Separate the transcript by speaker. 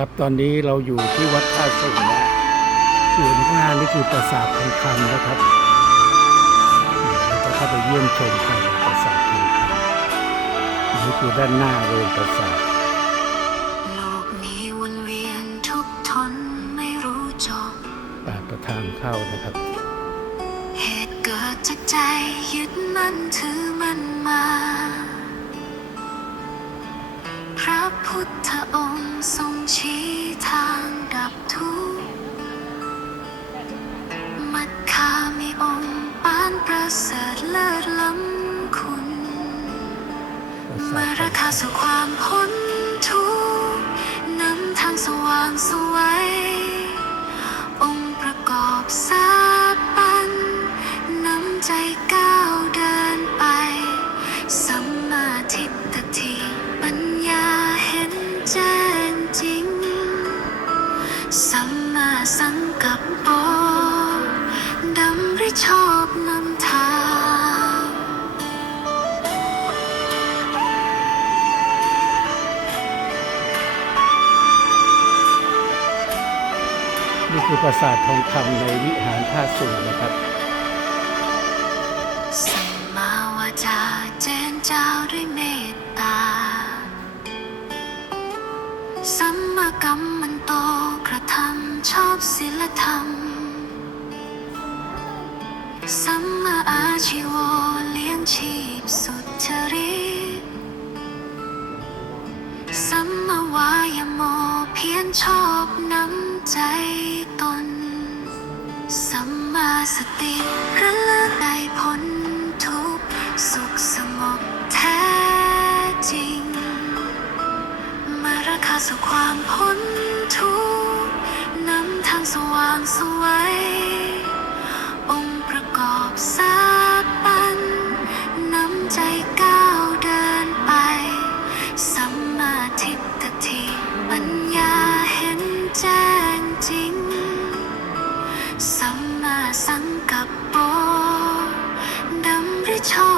Speaker 1: ครับ ตอนนี้เราอยู่ที่วัดท่าสุงนะที่เห็นข้างหน้านี่คือปราสาททองคำนะครับเราจะเข้าไปเยี่ยมชมภายในปราสาททองคำนี่คือด้านหน้าโรงปราสาท
Speaker 2: โลกนี้วนเวียนทุกข์ทนไม่รู้จบ
Speaker 1: ปากประทางเข้านะครับ
Speaker 2: เหตุเกิดจากใจยึดมั่นถือมันมา พุทธองค์ทรงชี้ทางดับทุกข์มัดคามีองค์ปานประเสริฐเลิศล้ำคุณ มาราคาสู่ความพ้นทุกข์นำทางสว่างสวัย สัมมาสังกัปปะดำริชอบนำทาง
Speaker 1: นี่คือปราสาททองคำในวิหารท่าสุงนะครับ
Speaker 2: สัมมาวาจาเจนเจ้าด้วยเมตตา สัมมากัมมันโต กระทำชอบศีลธรรม สัมมาอาชีวเลี้ยงชีพสุจริตสัมมาวายโมเพียรชอบน้ำใจตน สัมมาสติระลึกได้พ้นทุกข์สุขสงบแท้จริง มาราคาสู่ความพ้นทุกข์ สว่างสวัยองค์ประกอบสาปันน้ำใจก้าวเดินไป สัมมาทิฏฐิปัญญาเห็นแจ้งจริง สัมมาสังกัปปะดำริชอบ